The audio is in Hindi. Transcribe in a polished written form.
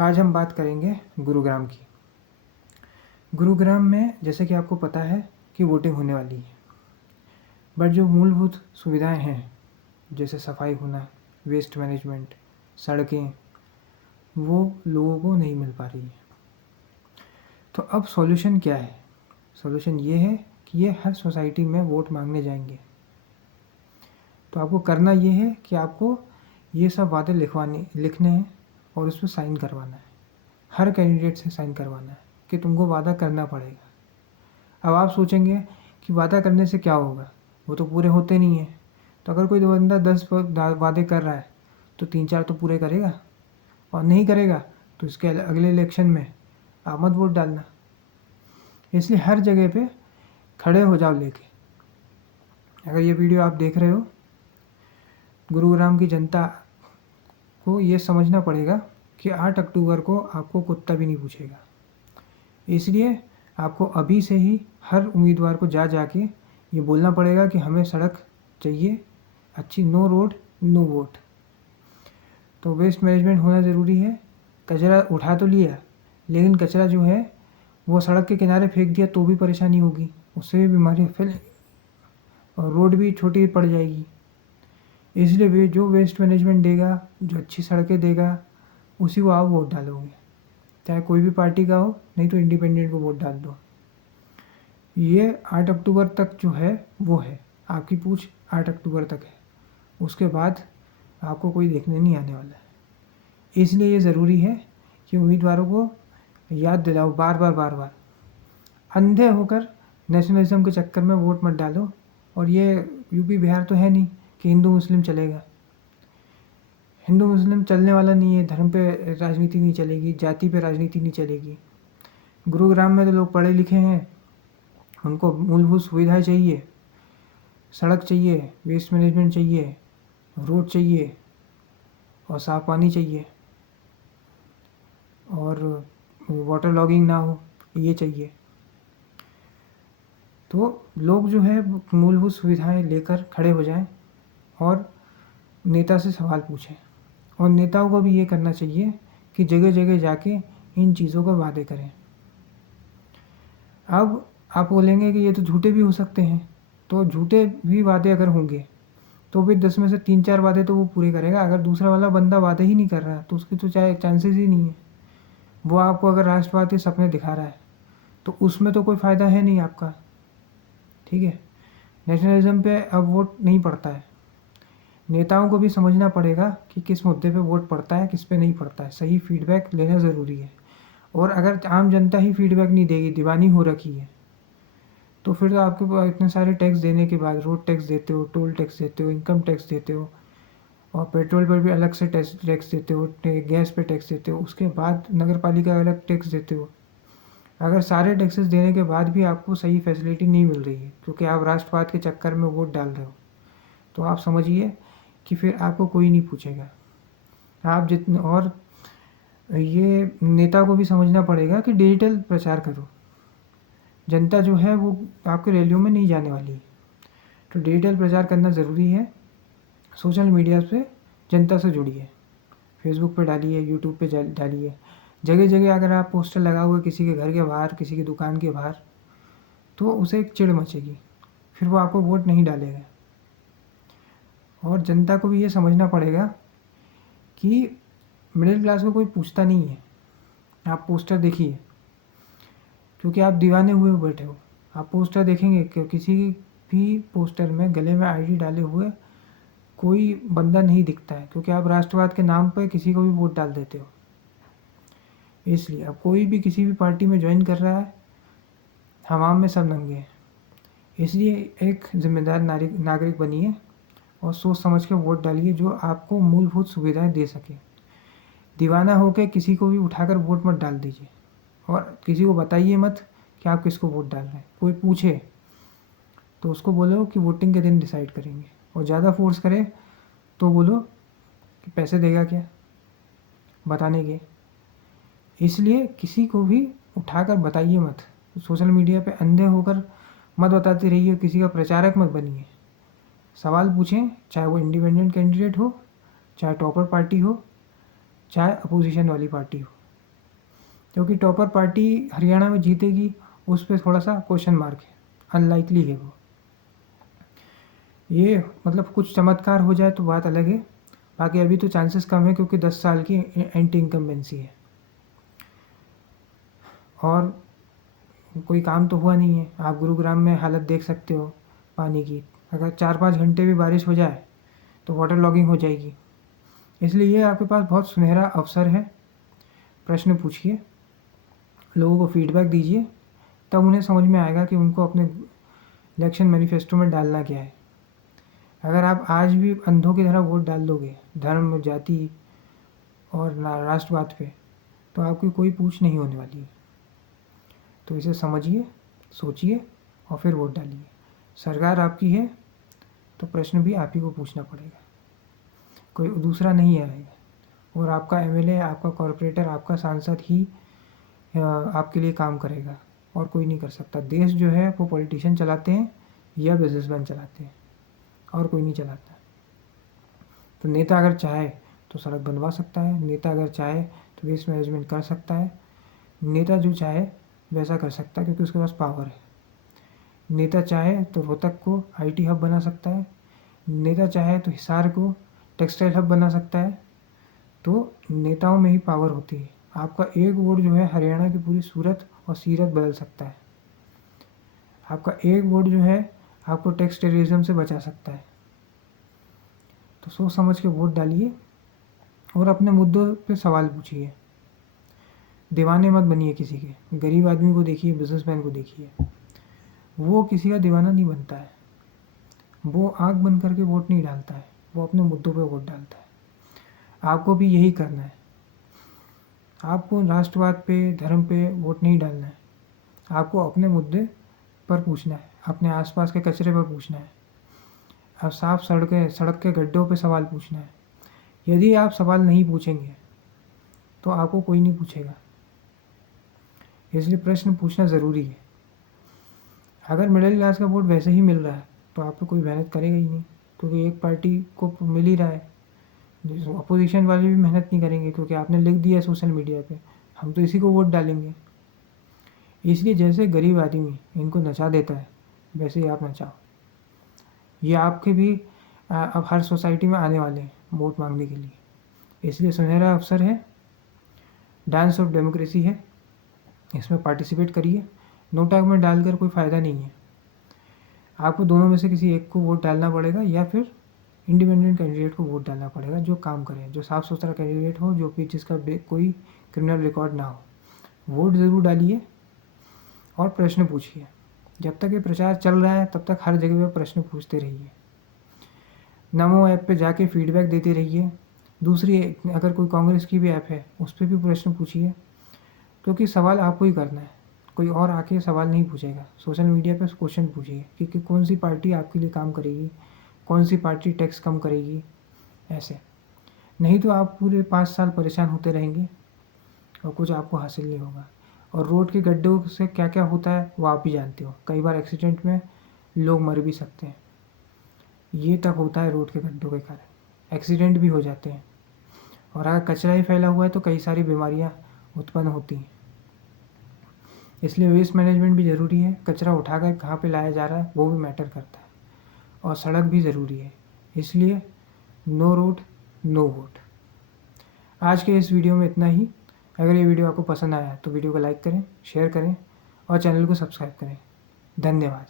आज हम बात करेंगे गुरुग्राम की। गुरुग्राम में जैसे कि आपको पता है कि वोटिंग होने वाली है, बट जो मूलभूत सुविधाएं हैं जैसे सफाई होना, वेस्ट मैनेजमेंट, सड़कें, वो लोगों को नहीं मिल पा रही है। तो अब सॉल्यूशन क्या है? सॉल्यूशन ये है कि ये हर सोसाइटी में वोट मांगने जाएंगे। तो आपको करना ये है कि आपको ये सब वादे लिखने हैं और उस पर साइन करवाना है। हर कैंडिडेट से साइन करवाना है कि तुमको वादा करना पड़ेगा। अब आप सोचेंगे कि वादा करने से क्या होगा, वो तो पूरे होते नहीं हैं। तो अगर कोई बंदा 10 वादे कर रहा है तो 3-4 तो पूरे करेगा, और नहीं करेगा तो इसके अगले इलेक्शन में आप मत वोट डालना। इसलिए हर जगह पे खड़े हो जाओ लेके। अगर ये वीडियो आप देख रहे हो, गुरुग्राम की जनता को ये समझना पड़ेगा कि 8 अक्टूबर को आपको कुत्ता भी नहीं पूछेगा। इसलिए आपको अभी से ही हर उम्मीदवार को जाके ये बोलना पड़ेगा कि हमें सड़क चाहिए अच्छी, नो रोड नो वोट। तो वेस्ट मैनेजमेंट होना ज़रूरी है। कचरा उठा तो लिया, लेकिन कचरा जो है वो सड़क के किनारे फेंक दिया तो भी परेशानी होगी, उससे भी बीमारियाँ फैलेंगी और रोड भी छोटी पड़ जाएगी। इसलिए जो वेस्ट मैनेजमेंट देगा, जो अच्छी सड़कें देगा, उसी को आप वोट डालोगे, चाहे कोई भी पार्टी का हो, नहीं तो इंडिपेंडेंट को वोट डाल दो। ये 8 अक्टूबर तक जो है वो है, आपकी पूछ 8 अक्टूबर तक है। उसके बाद आपको कोई देखने नहीं आने वाला है। इसलिए ये ज़रूरी है कि उम्मीदवारों को याद दिलाओ बार बार। अंधे होकर नेशनलिज्म के चक्कर में वोट मत डालो। और ये यूपी बिहार तो है नहीं कि हिंदू मुस्लिम चलेगा। हिंदू मुस्लिम चलने वाला नहीं है। धर्म पे राजनीति नहीं चलेगी, जाति पे राजनीति नहीं चलेगी। गुरुग्राम में तो लोग पढ़े लिखे हैं, उनको मूलभूत सुविधाएं चाहिए, सड़क चाहिए, वेस्ट मैनेजमेंट चाहिए, रोड चाहिए और साफ पानी चाहिए और वाटर लॉगिंग ना हो, ये चाहिए। तो लोग जो है मूलभूत सुविधाएं लेकर खड़े हो जाएं और नेता से सवाल पूछें। और नेताओं को भी ये करना चाहिए कि जगह जगह जाके इन चीज़ों का वादे करें। अब आप बोलेंगे कि ये तो झूठे भी हो सकते हैं, तो झूठे भी वादे अगर होंगे तो भी 10 में से 3-4 वादे तो वो पूरे करेगा। अगर दूसरा वाला बंदा वादे ही नहीं कर रहा तो उसके तो चाहे चांसेस ही नहीं है। वो आपको अगर राष्ट्रवाद के सपने दिखा रहा है तो उसमें तो कोई फ़ायदा है नहीं आपका, ठीक है। नेशनलिज्म पे अब वोट नहीं पड़ता है। नेताओं को भी समझना पड़ेगा कि किस मुद्दे पे वोट पड़ता है, किस पे नहीं पड़ता है। सही फीडबैक लेना ज़रूरी है। और अगर आम जनता ही फीडबैक नहीं देगी, दीवानी हो रखी है, तो फिर तो आपके इतने सारे टैक्स देने के बाद, रोड टैक्स देते हो, टोल टैक्स देते हो, इनकम टैक्स देते हो और पेट्रोल पर भी अलग से टैक्स देते हो, गैस पे टैक्स देते हो, उसके बाद नगर पालिका अलग टैक्स देते हो। अगर सारे टैक्सेस देने के बाद भी आपको सही फैसिलिटी नहीं मिल रही है क्योंकि आप राष्ट्रवाद के चक्कर में वोट डाल रहे हो, तो आप समझिए कि फिर आपको कोई नहीं पूछेगा। आप जितने, और ये नेता को भी समझना पड़ेगा कि डिजिटल प्रचार करो। जनता जो है वो आपके रैलियों में नहीं जाने वाली है, तो डिजिटल प्रचार करना ज़रूरी है। सोशल मीडिया पे जनता से जुड़िए, फेसबुक पे डालिए, यूट्यूब पे डालिए। जगह जगह अगर आप पोस्टर लगा हुए किसी के घर के बाहर, किसी की दुकान के बाहर, तो उसे एक चिढ़ मचेगी, फिर वो आपको वोट नहीं डालेगा। और जनता को भी ये समझना पड़ेगा कि मिडिल क्लास को कोई पूछता नहीं है। आप पोस्टर देखिए, क्योंकि आप दीवाने हुए बैठे हो। आप पोस्टर देखेंगे कि किसी भी पोस्टर में गले में आईडी डाले हुए कोई बंदा नहीं दिखता है, क्योंकि आप राष्ट्रवाद के नाम पर किसी को भी वोट डाल देते हो। इसलिए अब कोई भी किसी भी पार्टी में ज्वाइन कर रहा है, हवाम में सब नंगे हैं। इसलिए एक जिम्मेदार नागरिक बनिए और सोच समझ के वोट डालिए जो आपको मूलभूत सुविधाएं दे सके। दीवाना होकर किसी को भी उठाकर वोट मत डाल दीजिए और किसी को बताइए मत कि आप किसको वोट डाल रहे हैं। कोई पूछे तो उसको बोलो कि वोटिंग के दिन डिसाइड करेंगे, और ज़्यादा फोर्स करे तो बोलो कि पैसे देगा क्या बताने के। इसलिए किसी को भी उठाकर बताइए मत। सोशल मीडिया पे अंधे होकर मत बताते रहिए, किसी का प्रचारक मत बनिए। सवाल पूछें, चाहे वो इंडिपेंडेंट कैंडिडेट हो, चाहे टॉपर पार्टी हो, चाहे अपोजिशन वाली पार्टी हो। क्योंकि टॉपर पार्टी हरियाणा में जीतेगी उस पर थोड़ा सा क्वेश्चन मार्क है, अनलाइकली है वो। ये मतलब कुछ चमत्कार हो जाए तो बात अलग है, बाकी अभी तो चांसेस कम है क्योंकि 10 साल की एंटी इनकम्बेंसी है और कोई काम तो हुआ नहीं है। आप गुरुग्राम में हालत देख सकते हो पानी की, अगर 4-5 घंटे भी बारिश हो जाए तो वाटर लॉगिंग हो जाएगी। इसलिए ये आपके पास बहुत सुनहरा अवसर है, प्रश्न पूछिए, लोगों को फीडबैक दीजिए, तब उन्हें समझ में आएगा कि उनको अपने इलेक्शन मैनिफेस्टो में डालना क्या है। अगर आप आज भी अंधों की तरह वोट डाल दोगे धर्म, जाति और राष्ट्रवाद पे, तो आपकी कोई पूछ नहीं होने वाली है। तो इसे समझिए, सोचिए और फिर वोट डालिए। सरकार आपकी है तो प्रश्न भी आप ही को पूछना पड़ेगा, कोई दूसरा नहीं आएगा। और आपका एमएलए, आपका कॉरपोरेटर, आपका सांसद ही आपके लिए काम करेगा और कोई नहीं कर सकता। देश जो है वो पॉलिटिशियन चलाते हैं या बिजनेसमैन चलाते हैं, और कोई नहीं चलाता। तो नेता अगर चाहे तो सड़क बनवा सकता है, नेता अगर चाहे तो वेस्ट मैनेजमेंट कर सकता है, नेता जो चाहे वैसा कर सकता है क्योंकि उसके पास पावर है। नेता चाहे तो रोहतक को आईटी हब बना सकता है, नेता चाहे तो हिसार को टेक्सटाइल हब बना सकता है। तो नेताओं में ही पावर होती है। आपका एक वोट जो है हरियाणा की पूरी सूरत और सीरत बदल सकता है। आपका एक वोट जो है आपको टैक्स टेररिज्म से बचा सकता है। तो सोच समझ के वोट डालिए और अपने मुद्दों पे सवाल पूछिए। दीवाने मत बनिए किसी के। गरीब आदमी को देखिए, बिजनेसमैन को देखिए, वो किसी का दीवाना नहीं बनता है। वो आँख बंद करके वोट नहीं डालता है, वो अपने मुद्दों पे वोट डालता है। आपको भी यही करना है। आपको राष्ट्रवाद पे, धर्म पे वोट नहीं डालना है। आपको अपने मुद्दे पर पूछना है, अपने आसपास के कचरे पर पूछना है, अब साफ सड़क के गड्ढों पे सवाल पूछना है। यदि आप सवाल नहीं पूछेंगे तो आपको कोई नहीं पूछेगा। इसलिए प्रश्न पूछना ज़रूरी है। अगर मिडिल क्लास का वोट वैसे ही मिल रहा है तो आप पे कोई मेहनत करेगा ही नहीं, क्योंकि एक पार्टी को मिल ही रहा है। अपोजिशन वाले भी मेहनत नहीं करेंगे क्योंकि आपने लिख दिया सोशल मीडिया पे हम तो इसी को वोट डालेंगे। इसलिए जैसे गरीब आदमी इनको नचा देता है वैसे ही आप नचाओ। ये आपके भी अब हर सोसाइटी में आने वाले हैं वोट मांगने के लिए। इसलिए सुनहरा अवसर है, डांस ऑफ डेमोक्रेसी है, इसमें पार्टिसिपेट करिए। नोटा में डालकर कोई फ़ायदा नहीं है। आपको दोनों में से किसी एक को वोट डालना पड़ेगा या फिर इंडिपेंडेंट कैंडिडेट को वोट डालना पड़ेगा जो काम करे, जो साफ़ सुथरा कैंडिडेट हो, जो कि जिसका कोई क्रिमिनल रिकॉर्ड ना हो। वोट ज़रूर डालिए और प्रश्न पूछिए। जब तक ये प्रचार चल रहा है तब तक हर जगह पे प्रश्न पूछते रहिए। नमो ऐप पे जाके फीडबैक देते रहिए। दूसरी, अगर कोई कांग्रेस की भी ऐप है उस पर भी प्रश्न पूछिए, क्योंकि सवाल आपको ही करना है, कोई और आके सवाल नहीं पूछेगा। सोशल मीडिया पे क्वेश्चन पूछिए कि कौन सी पार्टी आपके लिए काम करेगी, कौन सी पार्टी टैक्स कम करेगी, ऐसे। नहीं तो आप पूरे 5 साल परेशान होते रहेंगे और कुछ आपको हासिल नहीं होगा। और रोड के गड्ढों से क्या क्या होता है वो आप भी जानते हो। कई बार एक्सीडेंट में लोग मर भी सकते हैं। ये तक होता है रोड के गड्ढों के कारण, एक्सीडेंट भी हो जाते हैं। और अगर कचरा ही फैला हुआ है तो कई सारी बीमारियां उत्पन्न होती हैं। इसलिए वेस्ट मैनेजमेंट भी ज़रूरी है। कचरा उठाकर कहाँ पे लाया जा रहा है वो भी मैटर करता है। और सड़क भी ज़रूरी है। इसलिए नो रोड नो वोट। आज के इस वीडियो में इतना ही। अगर ये वीडियो आपको पसंद आया तो वीडियो को लाइक करें, शेयर करें और चैनल को सब्सक्राइब करें। धन्यवाद।